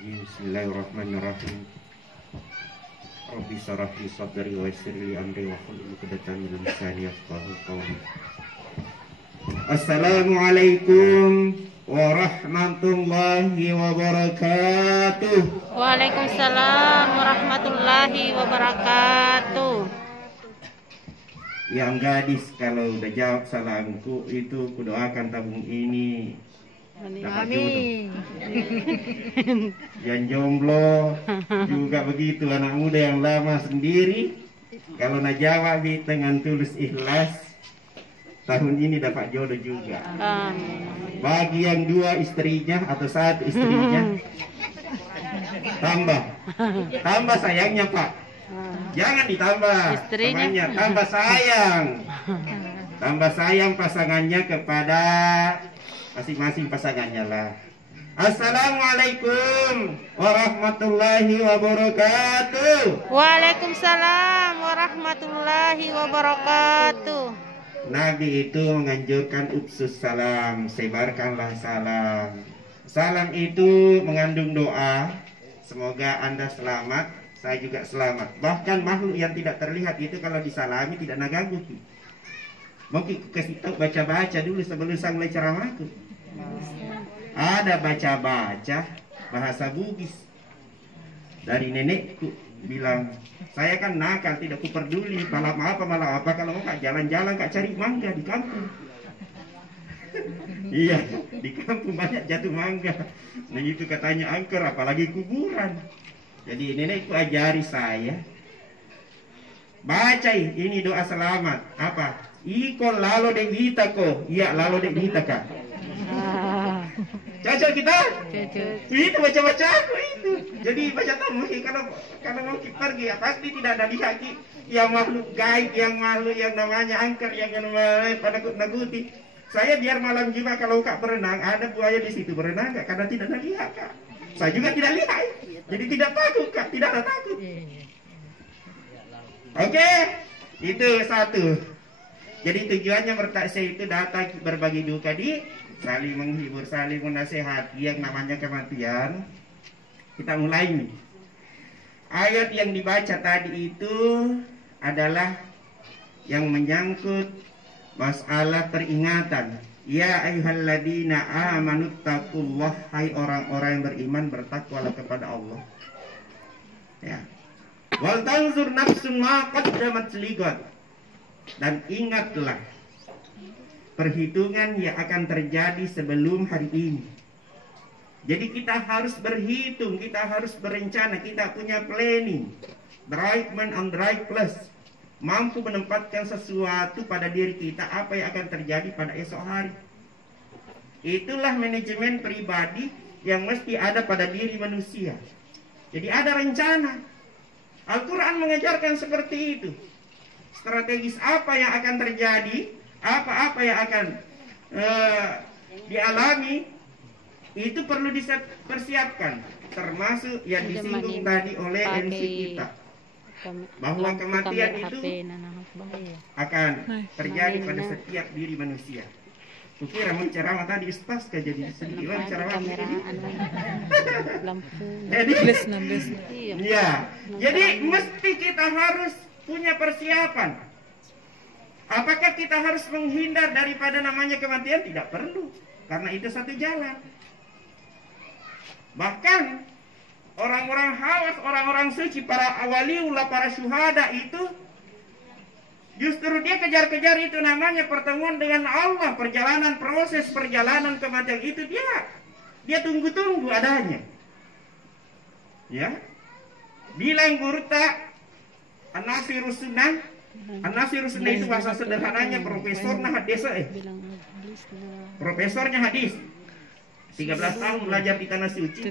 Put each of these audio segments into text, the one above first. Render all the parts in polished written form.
rajim. Bismillahirrahmanirrahim. Rabbi shrah li sadri wa yassir li amri wahlul 'uqdatam min lisani yafqahu qawli. Assalamualaikum warahmatullahi wabarakatuh. Waalaikumsalam warahmatullahi wabarakatuh. Yang gadis kalau udah jawab salamku itu kudoakan tabung ini dapat jodoh. Yang jomblo juga begitu, anak muda yang lama sendiri kalau nak jawab dengan tulus ikhlas tahun ini dapat jodoh juga. Bagi yang dua istrinya atau satu istrinya tambah sayangnya Pak, jangan ditambah istrinya, tambah sayang pasangannya kepada masing-masing pasangannya lah. Assalamualaikum warahmatullahi wabarakatuh. Waalaikumsalam warahmatullahi wabarakatuh. Nabi itu menganjurkan upsus salam, sebarkanlah salam. Salam itu mengandung doa, semoga Anda selamat, saya juga selamat. Bahkan makhluk yang tidak terlihat itu kalau disalami tidak nak ganggu. Mungkin kasih tahu baca-baca dulu sebelum saya mulai ceramahku. Ada baca-baca bahasa Bugis dari nenekku bilang, saya kan nakal, tidak kuperduli malam apa kalau mau kak jalan-jalan kak cari mangga di kampung. Iya, di kampung banyak jatuh mangga. Nah itu katanya angker, apalagi kuburan. Jadi nenekku ajari saya, baca ini doa selamat. Apa? Iko lalo dek hita ko, iya lalo dek hita kak. Cocok kita? Itu baca-baca aku itu. Jadi baca tamu kalau mau pergi ya pasti tidak ada di kaki yang makhluk gaib, yang makhluk yang namanya angker, yang namanya pada naguti. Saya biar malam juga kalau kak berenang ada buaya di situ berenang kak, karena tidak ada lihat kak. Saya juga tidak lihat, jadi tidak takut kak, tidak ada takut. Oke, itu satu. Jadi tujuannya bertaksya itu datang berbagi duka, di saling menghibur, saling menasehati yang namanya kematian. Kita mulai nih. Ayat yang dibaca tadi itu adalah yang menyangkut masalah peringatan. Ya ayyuhalladzina amanu taqullah, hai orang-orang yang beriman bertakwalah kepada Allah. Ya. Wal tanzur nafsun ma qaddamat ligat. Dan ingatlah perhitungan yang akan terjadi sebelum hari ini. Jadi kita harus berhitung, kita harus berencana, kita punya planning, drive man and drive plus, mampu menempatkan sesuatu pada diri kita apa yang akan terjadi pada esok hari. Itulah manajemen pribadi yang mesti ada pada diri manusia. Jadi ada rencana. Al-Quran mengajarkan seperti itu. Strategis apa yang akan terjadi, apa-apa yang akan dialami, itu perlu dipersiapkan. Termasuk yang disinggung tadi oleh MC kita, bahwa kematian itu akan terjadi pada setiap diri manusia. Kukira menceramah tadi ustaz kan jadi sedih ceramah ini. Jadi mesti kita harus punya persiapan. Apakah kita harus menghindar daripada namanya kematian? Tidak perlu, karena itu satu jalan. Bahkan orang-orang hawas, orang-orang suci, para awaliullah, para syuhada itu justru dia kejar-kejar itu namanya pertemuan dengan Allah, proses perjalanan kematian itu dia tunggu-tunggu adanya. Ya, bilang guru tak An-Nasirus Sunnah. An-Nasirus Sunnah itu bahasa sederhananya profesornya hadis. 13 tahun belajar di tanah suci.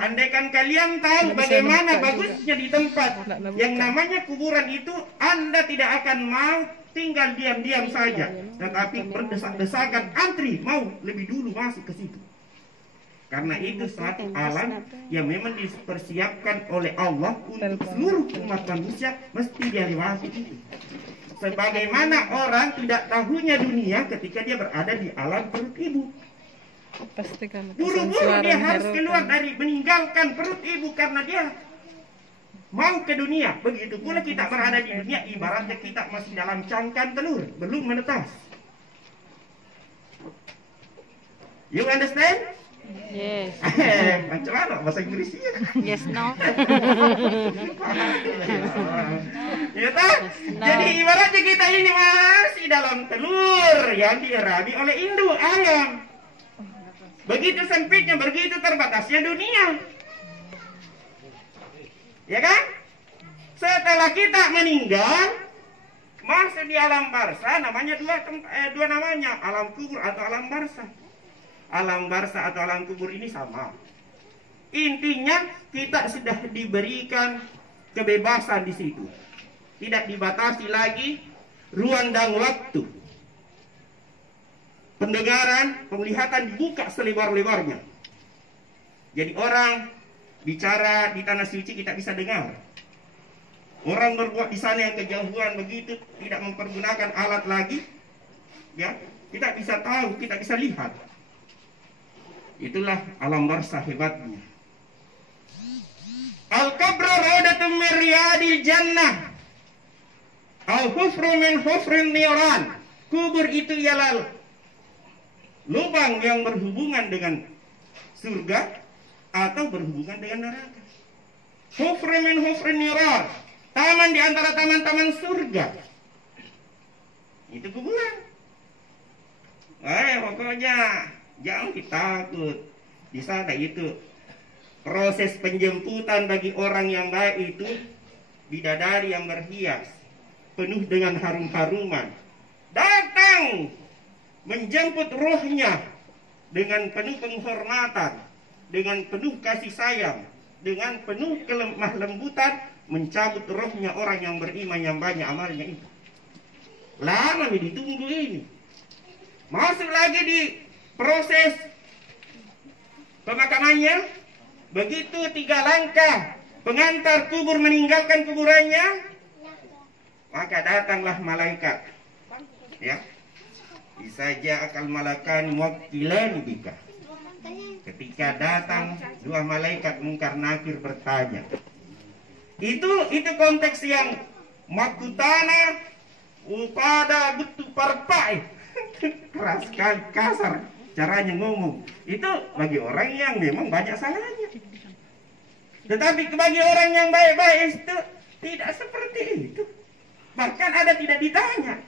Andaikan kalian tahu bagaimana bagusnya di tempat yang namanya kuburan itu, Anda tidak akan mau tinggal diam-diam saja, tetapi berdesak-desakan antri mau lebih dulu masuk ke situ. Karena itu suatu alam yang memang dipersiapkan oleh Allah untuk seluruh umat manusia mesti dia lewati itu. Sebagaimana orang tidak tahunya dunia ketika dia berada di alam perut ibu. Pastikan Buru-buru dia harus keluar dari meninggalkan perut ibu karena dia mau ke dunia. Begitu pula kita berada di dunia, ibaratnya kita masih dalam cangkang telur, belum menetas. You understand? Yes. Macam mana bahasa Inggrisnya? Yes, no. Ya tak? Jadi ibaratnya kita ini masih dalam telur yang dirabi oleh induk alam. Begitu sempitnya, begitu terbatasnya dunia. Ya kan? Setelah kita meninggal, masuk di alam barzah, namanya dua namanya, alam kubur atau alam barzah. Alam barzah atau alam kubur ini sama. Intinya kita sudah diberikan kebebasan di situ. Tidak dibatasi lagi ruang dan waktu. Pendengaran, penglihatan dibuka selebar-lebarnya. Jadi orang bicara di tanah suci kita bisa dengar. Orang berbuat di sana yang kejauhan begitu tidak mempergunakan alat lagi, ya kita bisa tahu, kita bisa lihat. Itulah alam barzah hebatnya. Al-qabru rawdatun min riyadil jannah. Al-hufru min hufrin niran. Kubur itu ialah lubang yang berhubungan dengan surga atau berhubungan dengan neraka. Hufru min hufrin niran. Taman di antara taman-taman surga. Itu kuburan. Pokoknya jangan takut. Di sana itu proses penjemputan bagi orang yang baik itu bidadari yang berhias penuh dengan harum-haruman datang menjemput rohnya dengan penuh penghormatan, dengan penuh kasih sayang, dengan penuh kelemah lembutan mencabut rohnya orang yang beriman yang banyak amalnya itu. Lama nih ditunggu ini. Masuk lagi di proses pemakamannya. Begitu 3 langkah pengantar kubur meninggalkan kuburannya, maka datanglah malaikat. Ya. Isaja akal malakan wakilan bika. Ketika datang 2 malaikat mungkar nakir bertanya. Itu konteks yang makutana upada betu parpai. Keras sekali, kasar caranya ngomong. Itu bagi orang yang memang banyak salahnya. Tetapi bagi orang yang baik-baik itu tidak seperti itu. Bahkan ada tidak ditanya.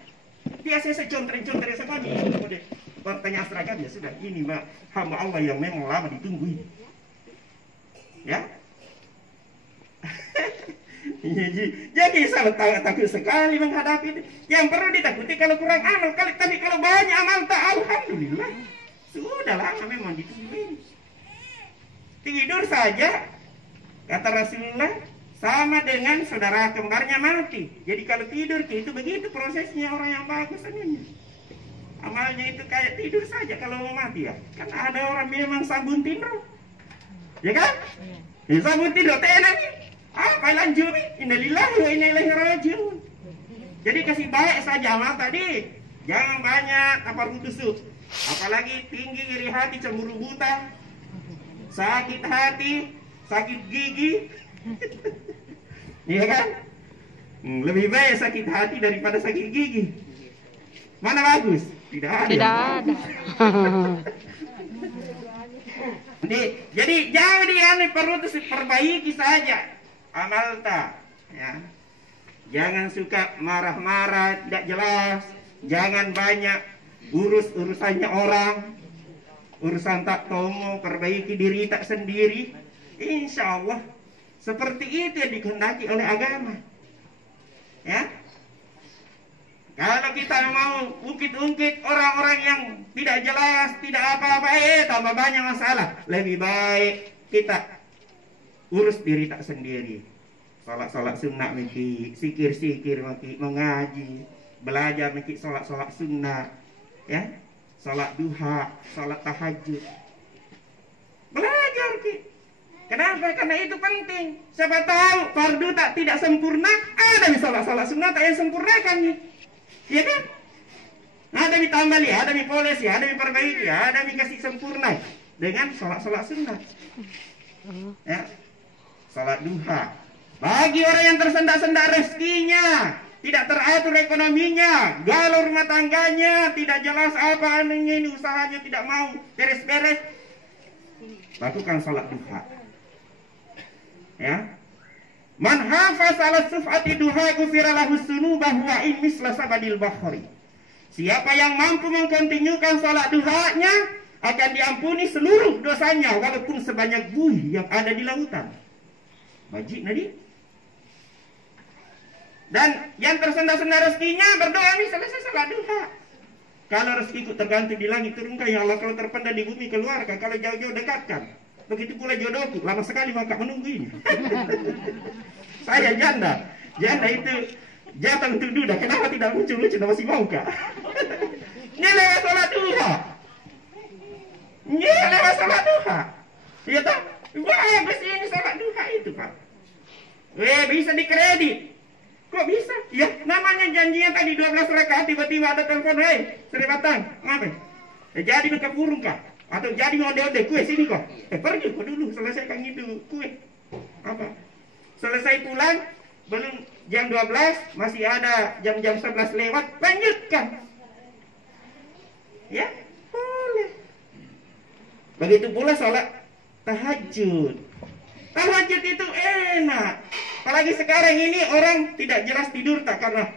Biasa saya contoh-contoh semuanya. Pertanyaan seragam ya sudah. Ini mah hamba Allah yang memang lama ditunggu ini. Ya. Jadi sangat takut sekali menghadapi itu. Yang perlu ditakuti kalau kurang amal, tapi kalau banyak amal tak, alhamdulillah. Sudah lama memang ditunggu. Tidur saja, kata Rasulullah, sama dengan saudara kembarnya mati. Jadi kalau tidur itu begitu prosesnya orang yang bagus sebenarnya. Amalnya itu kayak tidur saja kalau mau mati ya. Kan ada orang memang sambun tidur, ya kan? Ya, sambun tidur tenang. Apa lanjut? Innalillahi wa inna ilaihi raji'un. Jadi kasih baik saja amal tadi. Jangan banyak apa tusuk. Apalagi tinggi iri hati, cemburu buta, sakit hati, sakit gigi. Iya kan? Lebih baik sakit hati daripada sakit gigi. Mana bagus? Tidak ada. Tidak ada. Jadi jangan perlu diperbaiki saja. Amal tak, ya. Jangan suka marah-marah, tidak jelas. Jangan banyak urusannya orang. Urusan tak tomo, perbaiki diri tak sendiri. Insya Allah seperti itu yang dikehendaki oleh agama. Ya. Kalau kita mau ungkit-ungkit orang-orang yang tidak jelas, tidak apa-apa, tambah banyak masalah. Lebih baik kita urus diri tak sendiri. Salat sunnah miki, sikir miki, mengaji, belajar miki salat sunnah, ya, salat duha, salat tahajud. Belajar ki. Kenapa? Karena itu penting. Siapa tahu fardu tidak sempurna, ada salat sunnah tak yang sempurnakan nih. Ya kan? Ada ditambah ya, ada dipoles ya, ada diperbaiki ya, ada dikasih sempurna dengan sholat sunat. Ya, sholat duha. Bagi orang yang tersendak-sendak rezekinya, tidak teratur ekonominya, galau rumah tangganya, tidak jelas apa anunya ini usahanya tidak mau beres-beres, lakukan sholat duha. Ya, man hafaz ala suf'ati duha ghufira lahu dzunubah wa in misla sabadil bahri. Siapa yang mampu mengkontinyukan sholat duhanya akan diampuni seluruh dosanya walaupun sebanyak buih yang ada di lautan. Wajib nadi. Dan yang tersendak-sendak rezekinya berdoa nih selesai sholat duha. Kalau rezekiku tergantung di langit turunkan ya Allah, kalau terpendam di bumi keluarkan, kalau jauh-jauh dekatkan. Begitu pula jodohku, lama sekali maka menunggu ini. Saya janda itu jatah untuk duda, kenapa tidak muncul-muncul masih mau kak? Ini lewat sholat duha. Ini lewat sholat duha. Iya tak? Bagus ini sholat duha itu pak. Bisa dikredit. Kok bisa? Ya namanya janjinya tadi 12 rakaat, tiba-tiba ada telepon, hei Sri Batang, ngapain? Jadi mereka burung kak? Atau jadi model kue sini kok? Pergi kok dulu, selesaikan itu kue. Apa? Selesai pulang, belum jam 12, masih ada jam-jam 11 lewat, lanjutkan. Ya, boleh. Begitu pula sholat tahajud. Tahajud itu enak. Apalagi sekarang ini orang tidak jelas tidur tak karena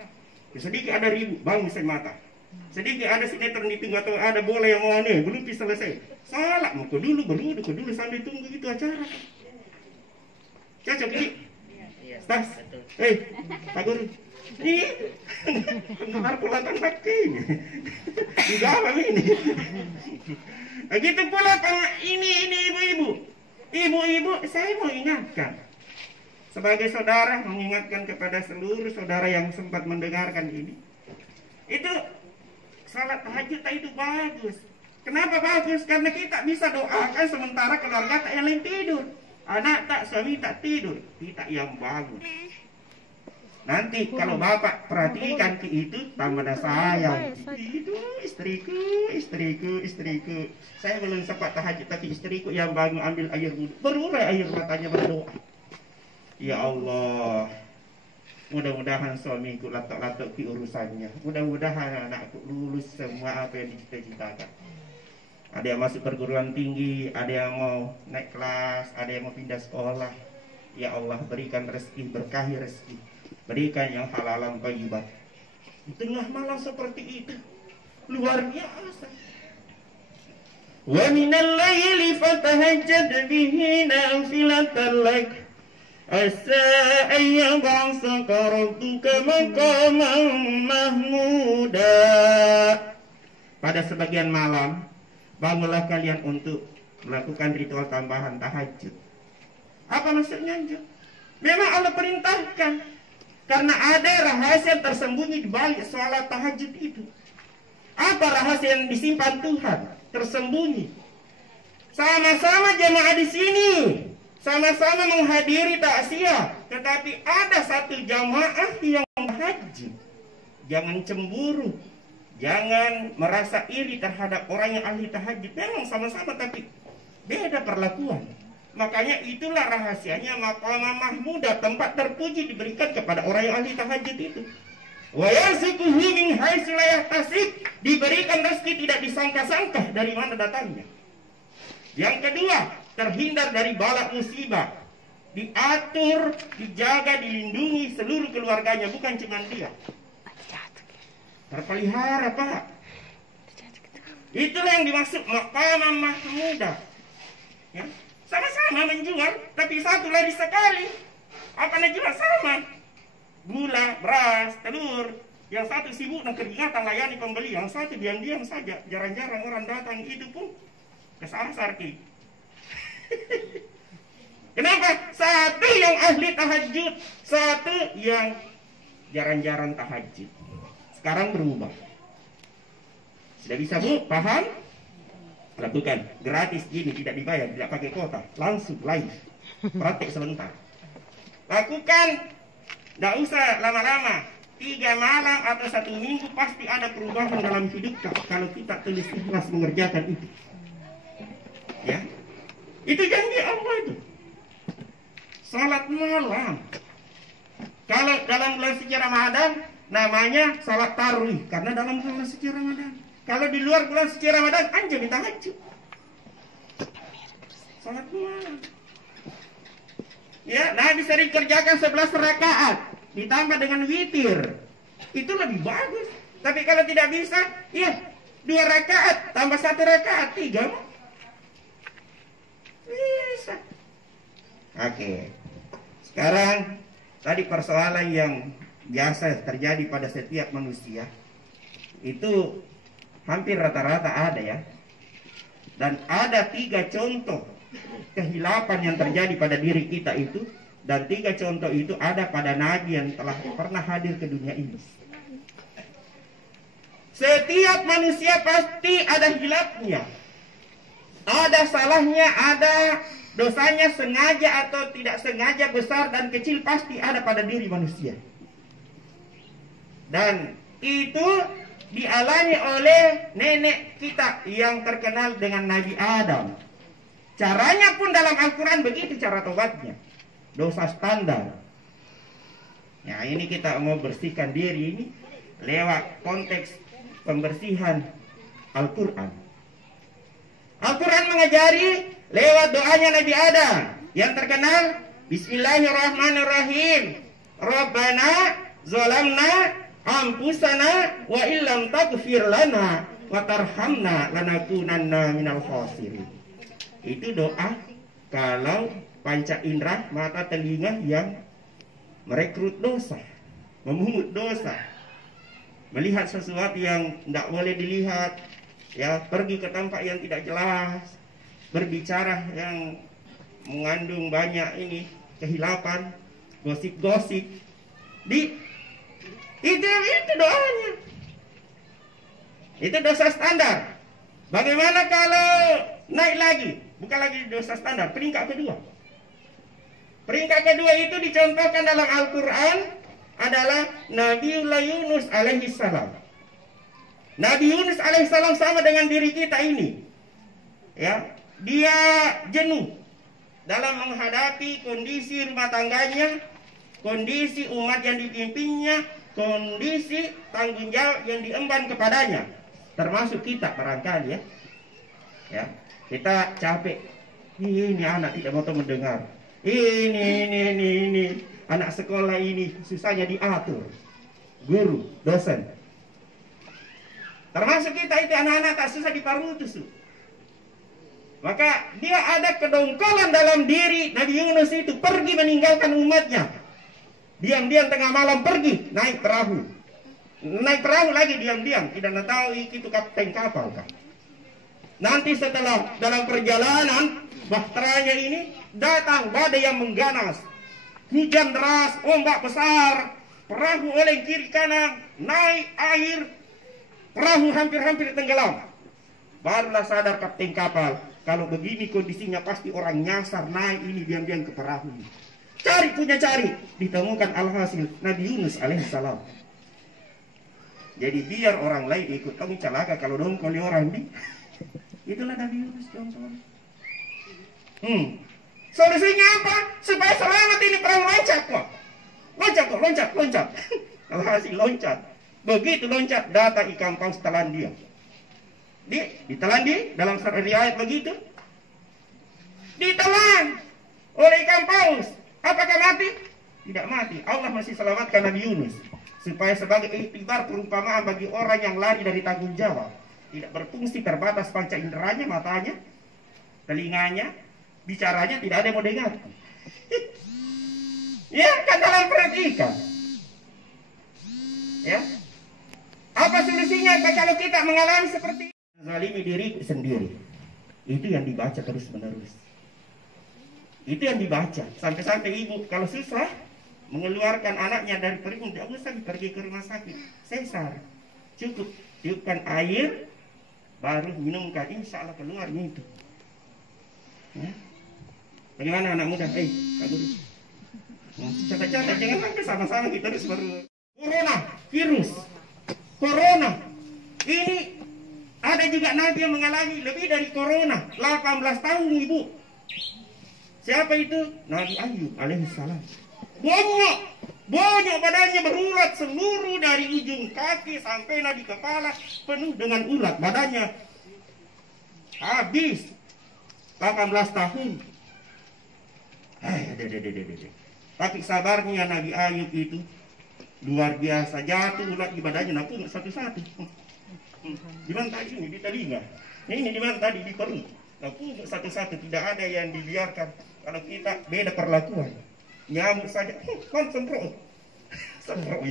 sedikit ada ribut, bangun mata. Sedikit ada sinetron ditunggu atau ada bola yang mau aneh, belum selesai. Salah, mau ke dulu, berwudu ke dulu sambil tunggu itu acara. Cocok ini? Stas? Pak Guru. Ini penggemar pelatan bakti ini. Juga apa ini? Begitu pula ini ibu-ibu. Ibu-ibu, saya mau ingatkan. Sebagai saudara mengingatkan kepada seluruh saudara yang sempat mendengarkan ini. Itu salat tahajud itu bagus. Kenapa bagus? Karena kita bisa doakan sementara keluarga tak yang lain tidur. Anak tak, suami tak tidur. Kita yang bangun. Nanti kalau bapak perhatikan ke itu tambah sayang. Itu istriku. Saya belum sempat tahajud tapi istriku yang bangun ambil air wudhu. Berurai air matanya berdoa. Ya Allah, mudah-mudahan suamiku latok-latok di urusannya. Mudah-mudahan anakku lulus semua apa yang dicita-citakan. Ada yang masuk perguruan tinggi, ada yang mau naik kelas, ada yang mau pindah sekolah. Ya Allah, berikan rezeki, berkahi rezeki. Berikan yang halalan thayyibat. Di tengah malam seperti itu, luar biasa. Wa minal laili fatahajjad bihi nafilatan lak. Asa ayyab'asaka rabbuka maqaman mahmuda. Pada sebagian malam, bangunlah kalian untuk melakukan ritual tambahan tahajud. Apa maksudnya? Memang Allah perintahkan. Karena ada rahasia tersembunyi di balik sholat tahajud itu. Apa rahasia yang disimpan Tuhan? Tersembunyi. Sama-sama jemaah di sini. Sama-sama menghadiri takziah, tetapi ada satu jamaah yang tahajud. Jangan cemburu, jangan merasa iri terhadap orang yang ahli tahajud. Memang sama-sama tapi beda perlakuan. Makanya itulah rahasianya maqamah mahmudah, tempat terpuji diberikan kepada orang yang ahli tahajud itu. Wa yarzuquhu min haitsu la yahtasib, diberikan rezeki tidak disangka-sangka dari mana datangnya. Yang kedua, terhindar dari bala musibah, diatur, dijaga, dilindungi seluruh keluarganya, bukan cuma dia. Terpelihara pak. Itulah yang dimaksud maqamah mahmudah. Ya, sama-sama menjual, tapi satu lagi sekali. Apa yang jual sama? Gula, beras, telur. Yang satu sibuk dan keringatan layani pembeli, yang satu diam-diam saja. Jarang-jarang orang datang, itu pun kesasar ki. Kenapa? Satu yang ahli tahajud, satu yang jarang-jarang tahajud. Sekarang berubah. Sudah bisa bu? Paham? Lakukan. Gratis gini, tidak dibayar, tidak pakai kuota. Langsung live. Praktek sebentar. Lakukan. Tidak usah lama-lama. 3 malam atau 1 minggu pasti ada perubahan dalam hidup kalau kita tulis ikhlas mengerjakan itu. Ya, itu janji Allah itu. Salat malam. Kalau dalam bulan suci Ramadan namanya salat tarawih karena dalam bulan suci Ramadan. Kalau di luar bulan suci Ramadan anjay tahajud. Salat malam. Ya, Nabi sering kerjakan 11 rakaat ditambah dengan witir. Itu lebih bagus. Tapi kalau tidak bisa, ya 2 rakaat tambah 1 rakaat 3 bisa. Oke. Sekarang tadi persoalan yang biasa terjadi pada setiap manusia itu hampir rata-rata ada ya. Dan ada 3 contoh kehilapan yang terjadi pada diri kita itu, dan 3 contoh itu ada pada nabi yang telah pernah hadir ke dunia ini. Setiap manusia pasti ada hilafnya, ada salahnya, ada dosanya, sengaja atau tidak sengaja, besar dan kecil pasti ada pada diri manusia. Dan itu dialami oleh nenek kita yang terkenal dengan Nabi Adam. Caranya pun dalam Al-Quran begitu cara tobatnya. Dosa standar. Nah, ini kita mau bersihkan diri ini lewat konteks pembersihan Al-Quran. Al-Quran mengajari lewat doanya Nabi Adam yang terkenal, Bismillahirrahmanirrahim. Rabbana zalamna anfusana wa illam taghfir lana wa tarhamna lanakunanna minal khasirin. Itu doa kalau panca indera mata telinga yang merekrut dosa, memungut dosa, melihat sesuatu yang tidak boleh dilihat, ya, pergi ke tempat yang tidak jelas, berbicara yang mengandung banyak ini kehilapan, gosip-gosip, itu doanya. Itu dosa standar. Bagaimana kalau naik lagi? Bukan lagi dosa standar, peringkat kedua. Peringkat kedua itu dicontohkan dalam Al-Quran adalah Nabiullah Yunus alaihi salam. Nabi Yunus alaihissalam sama dengan diri kita ini. Ya, dia jenuh dalam menghadapi kondisi rumah tangganya, kondisi umat yang dipimpinnya, kondisi tanggung jawab yang diemban kepadanya. Termasuk kita barangkali ya. Ya, kita capek. Ini anak tidak mau mendengar. Ini anak sekolah ini susahnya diatur. Guru, dosen. Termasuk kita itu anak-anak tak susah diparutus. Maka dia ada kedongkolan dalam diri Nabi Yunus itu, pergi meninggalkan umatnya. Diam-diam tengah malam pergi naik perahu. Naik perahu lagi diam-diam, tidak tahu itu kapten kapal kah. Nanti setelah dalam perjalanan bahteranya ini datang badai yang mengganas. Hujan deras, ombak besar, perahu oleng kiri kanan, naik air, perahu hampir-hampir tenggelam. Barulah sadar kapten kapal, kalau begini kondisinya pasti orang nyasar naik ini diam-diam ke perahu ini. Cari, ditemukan alhasil Nabi Yunus alaihissalam. Jadi biar orang lain ikut kamu celaka kalau dongkol orang ini. Itulah Nabi Yunus contohnya. Solusinya apa? Supaya selamat ini perahu loncat kok. Loncat. Alhasil loncat. Begitu loncat, datang ikan paus telan dia. Ditelan dalam riwayat begitu. Ditelan oleh ikan paus. Apakah mati? Tidak mati. Allah masih selamatkan Nabi Yunus supaya sebagai iktibar perumpamaan bagi orang yang lari dari tanggung jawab, tidak berfungsi, terbatas panca inderanya, matanya, telinganya, bicaranya tidak ada yang mau dengar. Ya, kan dalam perut ikan. Ya. Apa solusinya kalau kita mengalami seperti ini? Zalimi diri sendiri. Itu yang dibaca terus menerus. Itu yang dibaca. Sampai-sampai ibu kalau susah mengeluarkan anaknya dari perut, tidak usah pergi ke rumah sakit, sesar. Cukup tiupkan air, baru minumkan, insya Allah keluarnya itu. Ya. Bagaimana anak muda? Catat-catat, jangan sampai sama-sama kita terus baru. Corona, virus. Corona. Ini ada juga Nabi yang mengalami lebih dari corona. 18 tahun, Ibu. Siapa itu? Nabi Ayub alaihissalam. Banyak badannya berulat seluruh dari ujung kaki sampai di kepala penuh dengan ulat badannya. Habis 18 tahun. Tapi sabarnya Nabi Ayub itu luar biasa. Jatuh ulat di badannya, napung satu-satu. Di mana tadi ini? Di telinga. Ini di mana tadi? Di perut. Napung satu-satu. Tidak ada yang dibiarkan. Kalau kita beda perlakuan. Nyamuk saja, kan semprot. Semprot.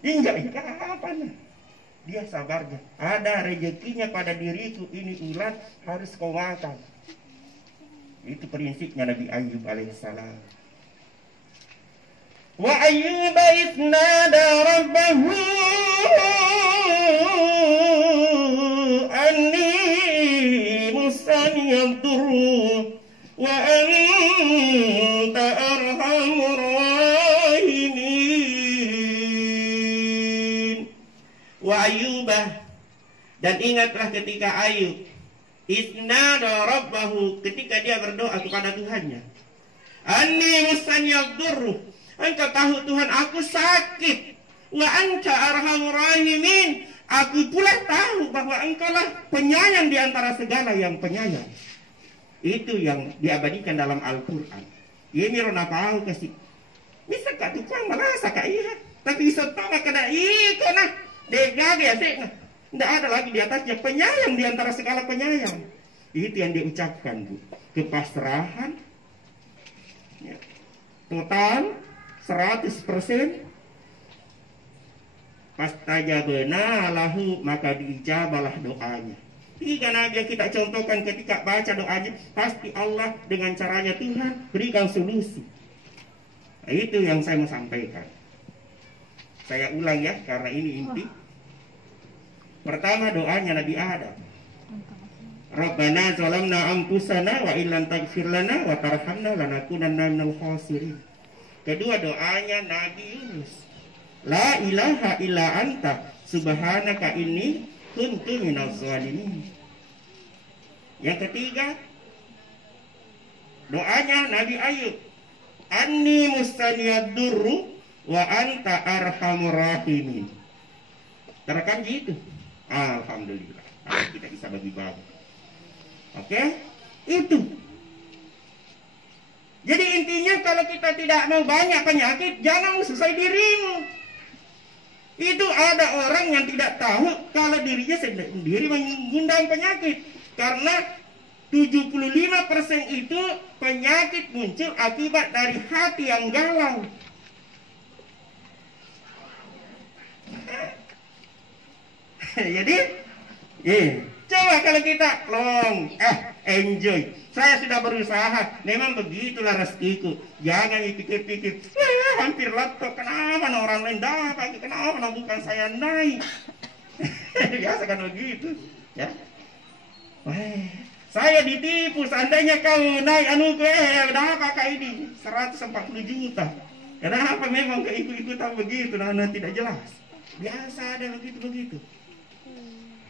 Injak, kapan? Dia sabarnya. Ada rezekinya pada diriku, ini ulat harus kau makan. Itu prinsipnya Nabi Ayub alaihissalam. Wa Ayyub idh nada rabbahu anni massaniya ad-durr wa anta arhamur rahimin. Wa Ayyubah, dan ingatlah ketika Ayub isnada rabbahu, ketika dia berdoa kepada Tuhannya, anni massaniya ad-durr, engkau tahu Tuhan aku sakit, wa anta arhamur rahimin, aku pula tahu bahwa engkau lah penyayang di antara segala yang penyayang. Itu yang diabadikan dalam Al-Quran. Ini rona tahu kasih. Bisa kak tukang merasa kak iya. Tapi setama kena ikut nah. Dega biasa nah. Tidak ada lagi di atasnya penyayang di antara segala penyayang. Itu yang diucapkan, Bu. Kepasrahan. Ya. Total 100%. Pastajabna lahu, maka diijabalah doanya. 3 nabi yang kita contohkan ketika baca doanya, pasti Allah dengan caranya Tuhan berikan solusi. Nah, itu yang saya mau sampaikan. Saya ulang ya, karena ini inti. Pertama doanya Nabi Adam. Rabbana zalamna anfusana wa illam taghfir lana wa tarhamna lanakunanna minal khasirin. Kedua doanya Nabi Yunus. La ilaha illa anta subhanaka inni kuntu minaz zalimin. Yang ketiga doanya Nabi Ayub. Anni mustaniyad durru wa anta arhamur rahimin. Terekam gitu. Alhamdulillah. Nah, kita bisa bagi-bagi. Oke? Itu. Jadi intinya kalau kita tidak mau banyak penyakit, jangan selesai dirimu. Itu ada orang yang tidak tahu kalau dirinya sendiri mengundang penyakit. Karena 75% itu penyakit muncul akibat dari hati yang galau. Jadi, coba kalau kita enjoy. Saya sudah berusaha, memang begitulah rezekiku. Jangan dipikir-pikir, hampir laptop, kenapa orang lain dapat, kenapa bukan saya naik. Biasa kan begitu, ya. Saya ditipu, seandainya kau naik berapa kak ini? 140 juta. Kenapa memang keikut-ikutan begitu? Nah, tidak jelas. Biasa ada begitu-begitu.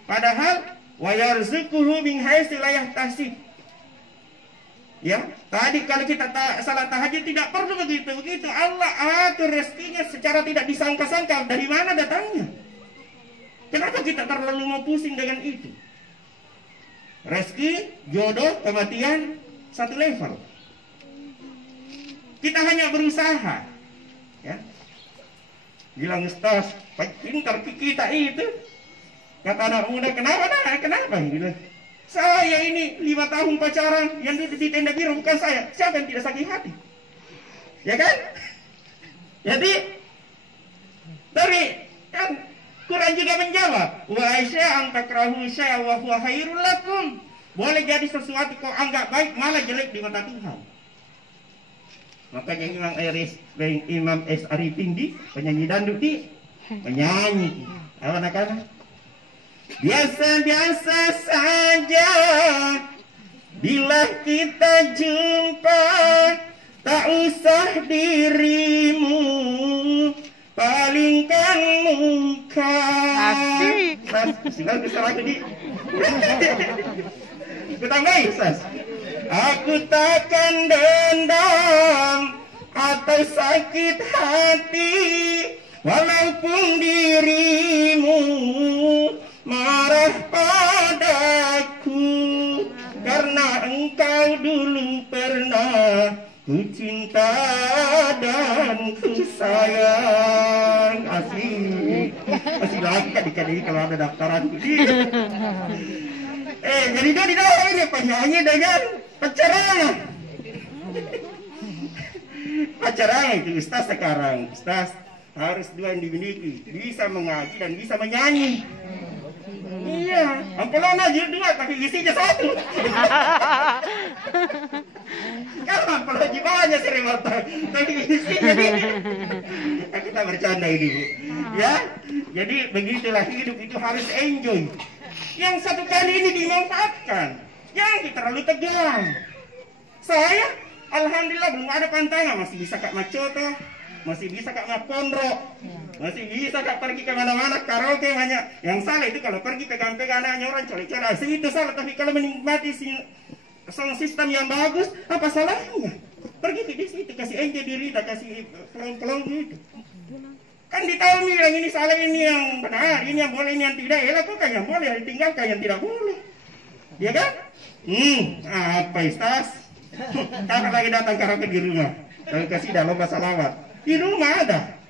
Padahal wa yarzuquhu min haitsu la yahtasib. Ya, tadi kalau kita salat tahajud tidak perlu begitu. Allah atur rezekinya secara tidak disangka-sangka. Dari mana datangnya? Kenapa kita terlalu mau pusing dengan itu? Rezeki, jodoh, kematian satu level. Kita hanya berusaha. Ya. Bilang Ustaz, pintar kita itu. Kata anak muda, kenapa? Bilang, saya ini 5 tahun pacaran, yang duduk di tenda biru bukan saya. Siapa yang tidak sakit hati? Ya kan? Jadi, dari kan Quran juga menjawab, wa aisya'an takrahu syai'a wa huwa khairul lakum. Boleh jadi sesuatu kau anggap baik, malah jelek di mata Tuhan. Makanya Imam S. Arifin di penyanyi dangdut di menyanyi. Apa nak-anak? Biasa-biasa saja bila kita jumpa, tak usah dirimu paling Sudah kesalahan di. Aku tambahin, Ustaz. Aku takkan dendam atau sakit hati, walaupun dirimu marah padaku, karena engkau dulu pernah ku cinta dan ku sayang. Asli lagi kan kalau ada daftaran. Jadi dia di dalam ini penyanyi dengan pacaran. Pacaran itu Ustaz sekarang. Ustaz harus dua yang dimiliki, bisa mengaji dan bisa menyanyi. Iya, ampun aja dua tapi isinya satu. Kan ampun aja banyak sering tapi isinya ini. Kita bercanda ini, Bu. Ya, jadi begitulah hidup itu harus enjoy. Yang satu kali ini dimanfaatkan, yang terlalu tegang. Saya, alhamdulillah belum ada pantangan, masih bisa Kak Macoto, masih bisa Kak Mapondro, masih bisa Kak pergi ke mana-mana karaoke banyak. Yang salah itu kalau pergi pegang-pegang anaknya orang colek-colek, itu salah. Tapi kalau menikmati sound system yang bagus, apa salahnya? Pergi ke situ, kasih enjoy diri, kasih pelong-pelong gitu. Kan ditahu bilang ini salah, ini yang benar, ini yang boleh, ini yang tidak. Ya lakukan yang boleh, ditinggalkan yang tidak boleh. Ya kan? Apa Ustaz? Kakak lagi datang karaoke di rumah, lalu kasih dah lomba salawat. Di rumah ada.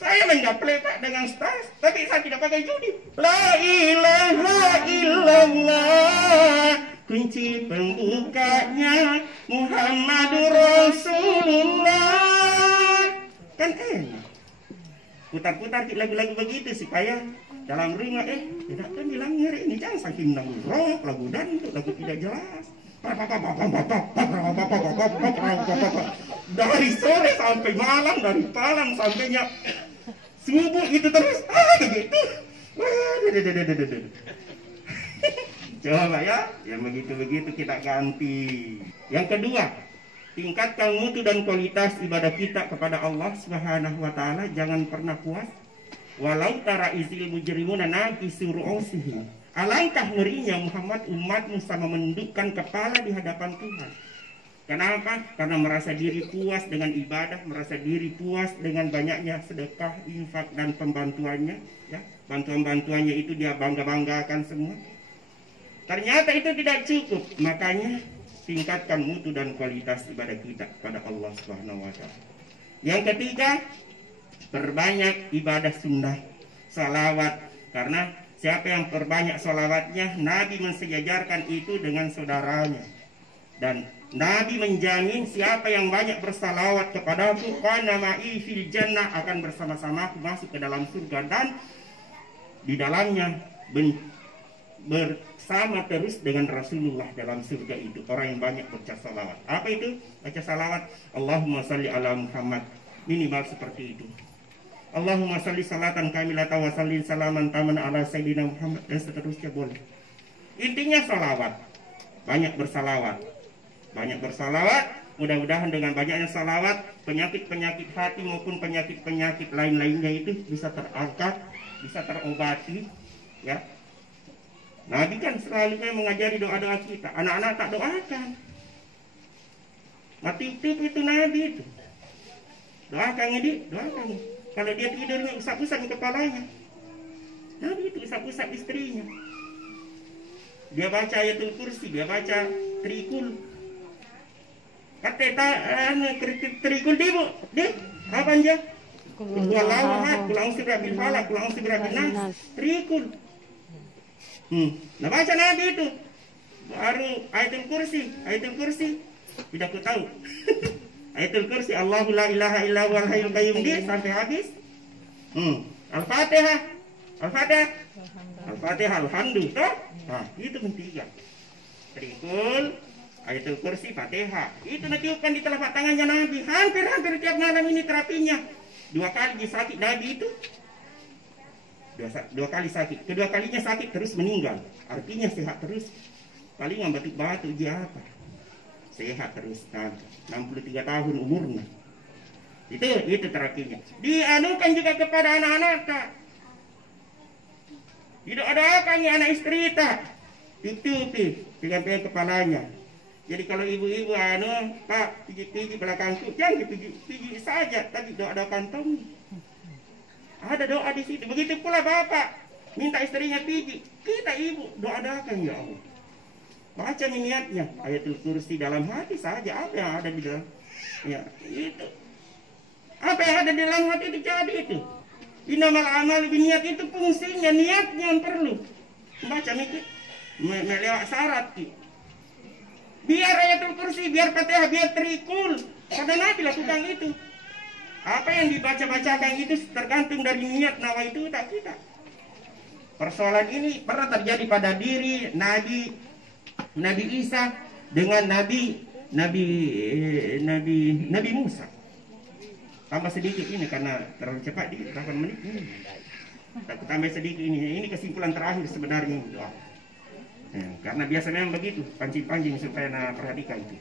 Saya menggaple Pak dengan Ustaz, tapi saya tidak pakai judi. La ilaha illallah, kunci pembukanya Muhammadur Rasulullah. Kan enak. Putar-putar lagu-lagu begitu supaya dalam rumah tidak kan bilang ngeri ini, jangan saking lagu rock, lagu dangdut, lagu tidak jelas. Dari sore sampai malam, dari malam sampainya subuh itu terus gitu. Coba ya, yang begitu-begitu kita ganti. Yang kedua, tingkatkan mutu dan kualitas ibadah kita kepada Allah Subhanahu wa taala, jangan pernah puas. Walau tara izil mujrimuna naqisu ru'usihim. Alangkah ngerinya Muhammad umatmu sama menundukkan kepala di hadapan Tuhan. Kenapa? Karena merasa diri puas dengan ibadah, merasa diri puas dengan banyaknya sedekah, infak dan pembantuannya, ya. Bantuan-bantuannya itu dia bangga-banggakan semua. Ternyata itu tidak cukup, makanya tingkatkan mutu dan kualitas ibadah kita kepada Allah Subhanahu wa taala. Yang ketiga, perbanyak ibadah sunnah, salawat. Karena siapa yang perbanyak salawatnya, Nabi mensejajarkan itu dengan saudaranya. Dan Nabi menjamin siapa yang banyak bersalawat kepadaku, kana ma'i fil jannah, akan bersama-sama masuk ke dalam surga dan di dalamnya bersama terus dengan Rasulullah dalam surga itu. Orang yang banyak baca salawat. Apa itu? Baca salawat. Allahumma salli ala Muhammad. Minimal seperti itu. Allahumma salli salatan kamilatan wa sallim salaman taman ala sayyidina Muhammad, dan seterusnya boleh. Intinya salawat. Banyak bersalawat. Banyak bersalawat. Mudah-mudahan dengan banyaknya salawat, penyakit-penyakit hati maupun penyakit-penyakit lain-lainnya itu bisa terangkat, bisa terobati, ya. Nabi kan selalu mengajari doa-doa kita. Anak-anak tak doakan. Mati itu Nabi itu. Doakan ini, doakan. Kalau dia tidurnya usap-usap kepalanya. Nabi itu usap-usap istrinya. Dia baca ayatul kursi, dia baca trikul. Kata trikul dia apa aja? Wallahu ahad, kulang sibirabil falak, kulang sibirabil nas. Trikul. Nah baca Nabi itu. Baru ayatul kursi tidak ku tahu. Ayatul kursi Allahu la ilaha illa huwal hayyul qayyum dia sampai habis. Al-Fatihah. Alhamdulillah. Nah, itu ketiga. Trikul, ayatul kursi, Fatihah. Itu natiupkan di telapak tangannya Nabi. Hampir tiap malam ini terapinya. 2 kali sakit Nabi itu. 2 kali sakit. Kedua kalinya sakit terus meninggal. Artinya sehat terus. Palingan batuk-batuk dia apa? Sehat terus. Nah, 63 tahun umurnya. Itu terapinya. Dianukan juga kepada anak-anak, Kak. Didoakan ya anak istri tak tutupi dengan kepalanya. Jadi kalau ibu-ibu Pak pijit-pijit belakangku, jangan pijit saja, tapi doa kantong. Ada doa di situ. Begitu pula bapak minta istrinya pijit, kita ibu doakan ya Allah. Baca niatnya, ayatul kursi dalam hati saja, apa yang ada di dalam. Ya, itu. Apa yang ada di dalam hati itu jadi itu. Innamal amal biniat, itu fungsinya, niatnya yang perlu. Baca mikir, melewat syarat. Biar ayatul kursi, biar Fatihah, biar trikul. Pada Nabi lakukan itu. Apa yang dibaca-bacakan itu tergantung dari niat nawa itu tak kita. Persoalan ini pernah terjadi pada diri Nabi Isa dengan Nabi Musa. Tambah sedikit ini karena terlalu cepat di 8 menit ini. Tambah sedikit ini kesimpulan terakhir sebenarnya. Karena biasanya memang begitu, pancing-pancing supaya perhatikan itu.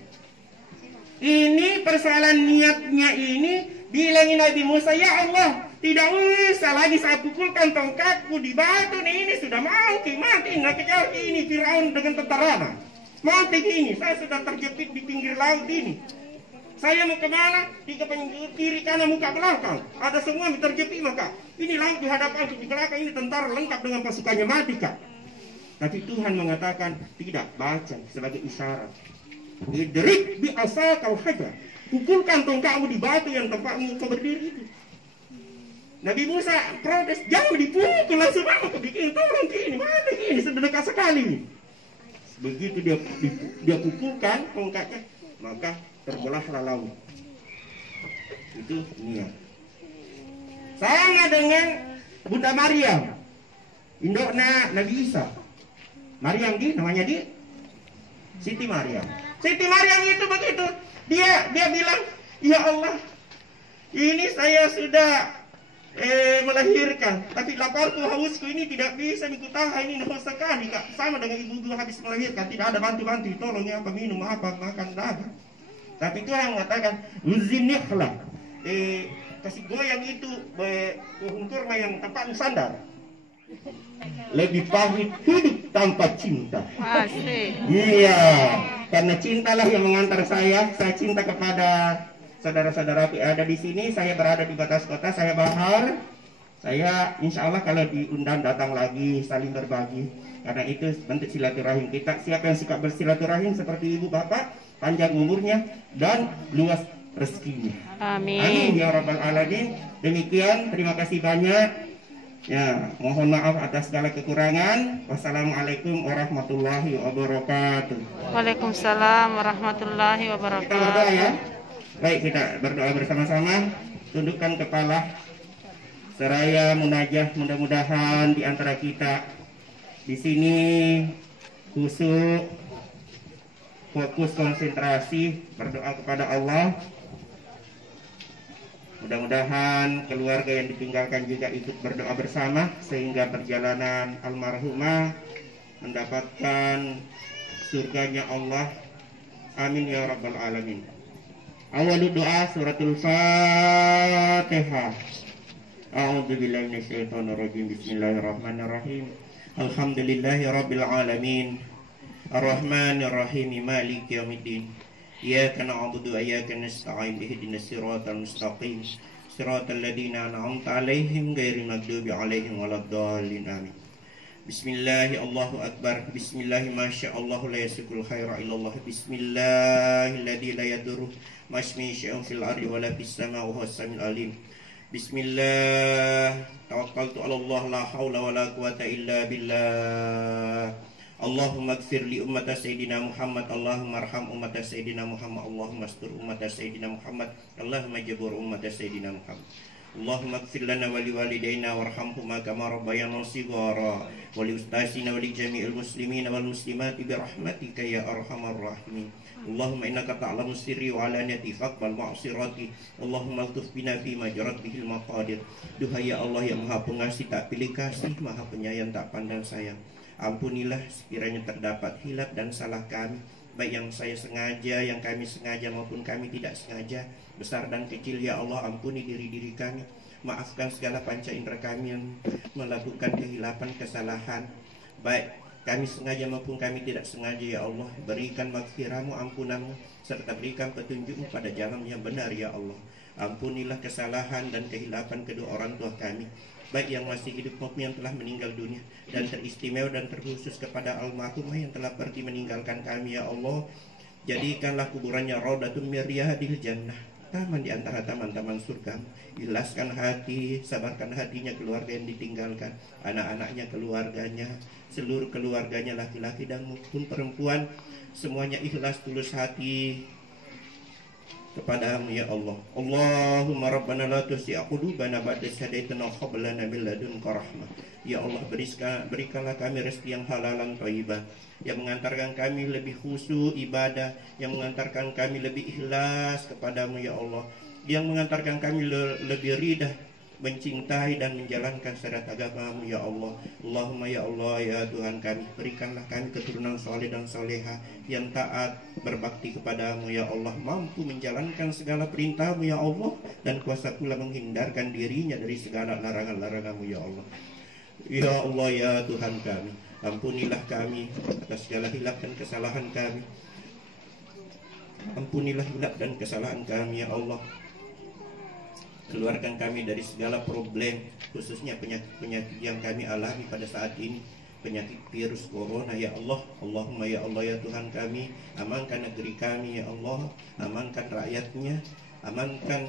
Ini persoalan niatnya ini, bilangin Nabi Musa, ya Allah, tidak usah lagi saya pukulkan tongkatku di batu ini sudah mati, nah kejar ini Firaun dengan tentara. Mati ini, saya sudah terjepit di pinggir laut ini. Saya mau kemana? Di kiri kanan muka belakang. Ada semua yang terjepit maka. Ini laut di hadapan di belakang ini tentara lengkap dengan pasukannya mati kak. Tapi Tuhan mengatakan tidak, baca sebagai isyarat. Idrik bi asakal hajar. Pukulkan tongkatmu di batu yang tempatmu kau berdiri itu. Nabi Musa protes, jangan dipukul langsung aku bikin tolong ini mati ini sudah dekat sekali. Begitu dia pukulkan tongkatnya, maka terbelahlah laut. Itu niat. Sama dengan Bunda Maryam, indokna Nabi Isa. Maryam namanya Siti Maryam. Siti Maryam itu begitu. Dia bilang, ya Allah, ini saya sudah melahirkan, tapi laparku hausku ini tidak bisa dikutahan ini haus sekali kak. Sama dengan ibu habis melahirkan, tidak ada bantu-bantu, tolong ya apa minum apa makan tidak ada. Tapi Tuhan mengatakan, uzinihlah, kasih goyang itu pohon kurma yang tempat sandar. Lebih pahit hidup tanpa cinta. Iya, karena cintalah yang mengantar saya. Saya cinta kepada saudara-saudara ada di sini. Saya berada di batas kota, saya Bahar. Saya insya Allah kalau diundang datang lagi, saling berbagi. Karena itu bentuk silaturahim kita. Siapa yang suka bersilaturahim seperti ibu bapak, panjang umurnya dan luas rezekinya. Amin. Amin ya rabbal alamin. Demikian, terima kasih banyak. Ya, mohon maaf atas segala kekurangan. Wassalamualaikum warahmatullahi wabarakatuh. Waalaikumsalam warahmatullahi wabarakatuh. Kita berdoa ya. Baik, kita berdoa bersama-sama. Tundukkan kepala. Seraya munajah, mudah-mudahan di antara kita di sini khusyuk, fokus konsentrasi berdoa kepada Allah. Mudah-mudahan keluarga yang ditinggalkan juga ikut berdoa bersama sehingga perjalanan almarhumah mendapatkan surganya Allah. Amin ya rabbal alamin. Awal doa suratul Fatihah. A'udzubillahi minasyaitonirrajim. Bismillahirrahmanirrahim. Alhamdulillahi rabbil alamin. Ar-Rahmanir-Rahim. Maliki yaumiddin. Iyyaka na'budu wa iyyaka nasta'in. Ihdinas siratal mustaqim. Siratal ladzina an'amta 'alaihim ghairil maghdubi 'alaihim waladdallin. Amin. Bismillahi Allahu akbar. Bismillahi masyaallahu la yasukul khaira illallah. Bismillahilladzi la yadurru masmi syai'un fil ardi wala fis samaa'i wa huwas samiul alim. Bismillah tawakkaltu 'ala Allah la haula wala quwata illa billah. Allahumma ighfir li ummata sayyidina Muhammad. Allahumma arham ummata sayyidina Muhammad. Allahumma astur ummata sayyidina Muhammad. Allahumma jabur ummata sayyidina Muhammad. Allahumma ighfir lana wa li walidayna warhamhuma kama rabbayana shighara wa li ustazina wa li jami'il muslimina wal muslimati bi rahmatika ya arhamar rahimin. Allahumma innaka ta'lamu sirri wa alaniyati faqbal ma'sirati. Allahumma altuf bina fi majrat bihil maqadir. Duhai ya Allah yang Maha Pengasih tak pilih kasih, Maha Penyayang tak pandang sayang. Ampunilah sekiranya terdapat hilaf dan salah kami baik yang saya sengaja, yang kami sengaja maupun kami tidak sengaja, besar dan kecil ya Allah. Ampuni diri-diri kami, maafkan segala panca indera kami yang melakukan kehilapan, kesalahan, baik kami sengaja maupun kami tidak sengaja ya Allah. Berikan maghfirah-Mu, ampunan-Mu, serta berikan petunjuk-Mu pada jalan yang benar ya Allah. Ampunilah kesalahan dan kehilapan kedua orang tua kami, baik yang masih hidup maupun yang telah meninggal dunia, dan teristimewa dan terkhusus kepada almarhumah yang telah pergi meninggalkan kami ya Allah. Jadikanlah kuburannya raudatun min riyadil jannah, taman di antara taman-taman surga. Ikhlaskan hati, sabarkan hatinya keluarga yang ditinggalkan, anak-anaknya, keluarganya, seluruh keluarganya laki-laki dan maupun perempuan, semuanya ikhlas tulus hati kepadamu ya Allah. Allahumma rabbana la tusi' qulubana ba'da idh hadaitana wa hab lana min ladunka rahmah. Ya Allah, berikanlah kami rezeki yang halalan thayyibah, yang mengantarkan kami lebih khusyuk ibadah, yang mengantarkan kami lebih ikhlas kepadamu ya Allah, yang mengantarkan kami lebih ridah mencintai dan menjalankan syariat agamamu ya Allah. Allahumma ya Allah ya Tuhan kami, berikanlah kami keturunan soleh dan soleha yang taat berbakti kepadamu ya Allah, mampu menjalankan segala perintahmu ya Allah, dan kuasa pula menghindarkan dirinya dari segala larangan-laranganmu ya Allah. Ya Allah ya Tuhan kami, ampunilah kami atas segala hilaf dan kesalahan kami. Ampunilah hilaf dan kesalahan kami ya Allah. Keluarkan kami dari segala problem, khususnya penyakit-penyakit yang kami alami pada saat ini, penyakit virus corona ya Allah. Allahumma ya Allah ya Tuhan kami, amankan negeri kami ya Allah, amankan rakyatnya, amankan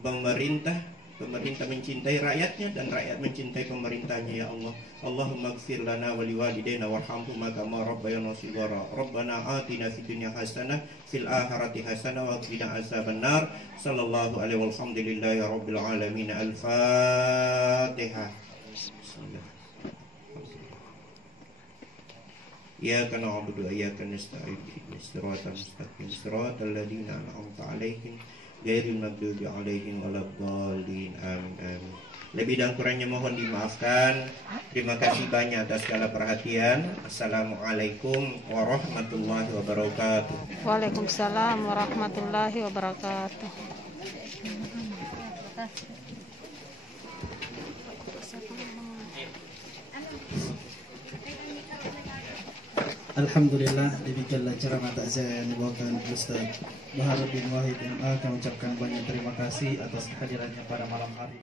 pemerintah mencintai rakyatnya dan rakyat mencintai pemerintahnya ya Allah. Allahumma ighfir lana wa liwalidayna warhamhuma kama rabbayana shighara. Rabbana atina fid dunya hasanah fil akhirati hasanah wa qina azabannar. Sallallahu alaihi walhamdulillahi rabbil alamin. Al-Fatihah. Bismillah. Iyyaka na'budu wa iyyaka nasta'in. Ihdinas siratal mustaqim, siratal ladzina an'amta 'alaihim ghairil maghdubi 'alaihim waladdallin. Amin amin. Lebih dan kurangnya mohon dimaafkan. Terima kasih banyak atas segala perhatian. Assalamualaikum warahmatullahi wabarakatuh. Waalaikumsalam warahmatullahi wabarakatuh. Alhamdulillah, demikianlah ceramah takziah yang dibawakan Ustaz Baharuddin Wahid MA. Kami ucapkan banyak terima kasih atas kehadirannya pada malam hari.